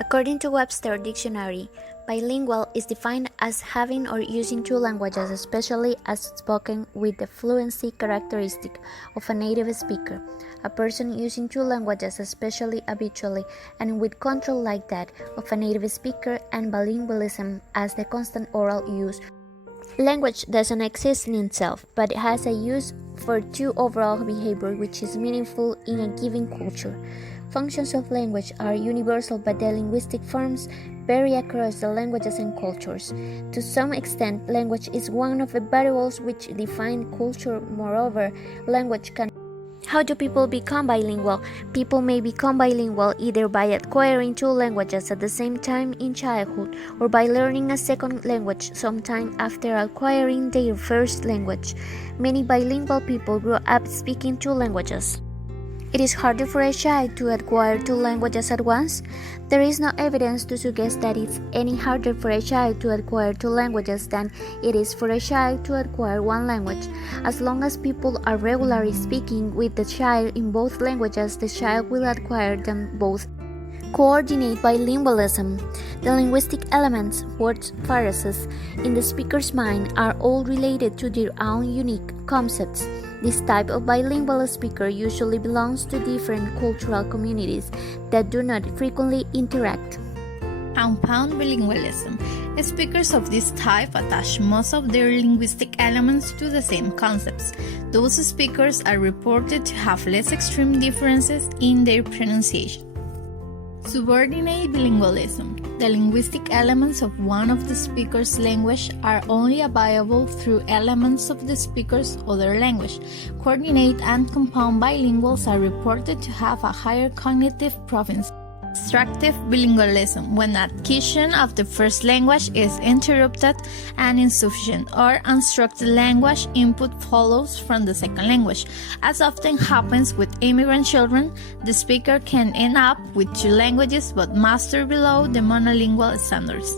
According to Webster Dictionary, bilingual is defined as having or using two languages, especially as spoken with the fluency characteristic of a native speaker. A person using two languages, especially habitually, and with control like that of a native speaker, and bilingualism as the constant oral use. Language doesn't exist in itself, but it has a use for two overall behavior which is meaningful in a given culture. Functions of language are universal, but the linguistic forms vary across the languages and cultures. To some extent, language is one of the variables which define culture. Moreover, language can. How do people become bilingual? People may become bilingual either by acquiring two languages at the same time in childhood or by learning a second language sometime after acquiring their first language. Many bilingual people grow up speaking two languages. It is harder for a child to acquire two languages at once. There is no evidence to suggest that it's any harder for a child to acquire two languages than it is for a child to acquire one language. As long as people are regularly speaking with the child in both languages, the child will acquire them both. Coordinate bilingualism. The linguistic elements, words, phrases, in the speaker's mind are all related to their own unique concepts. This type of bilingual speaker usually belongs to different cultural communities that do not frequently interact. Compound bilingualism. Speakers of this type attach most of their linguistic elements to the same concepts. Those speakers are reported to have less extreme differences in their pronunciation. Subordinate bilingualism. The linguistic elements of one of the speaker's language are only available through elements of the speaker's other language. Coordinate and compound bilinguals are reported to have a higher cognitive proficiency. Distractive bilingualism, when acquisition of the first language is interrupted and insufficient or unstructured language input follows from the second language. As often happens with immigrant children, the speaker can end up with two languages but master below the monolingual standards.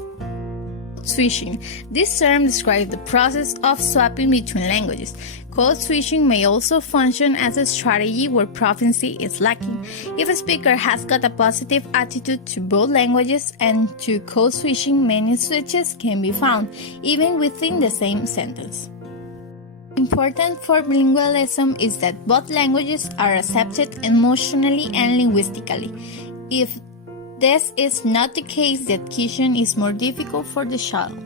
Switching. This term describes the process of swapping between languages. Code switching may also function as a strategy where proficiency is lacking. If a speaker has got a positive attitude to both languages and to code switching, many switches can be found, even within the same sentence. Important for bilingualism is that both languages are accepted emotionally and linguistically. If this is not the case, the acquisition is more difficult for the child.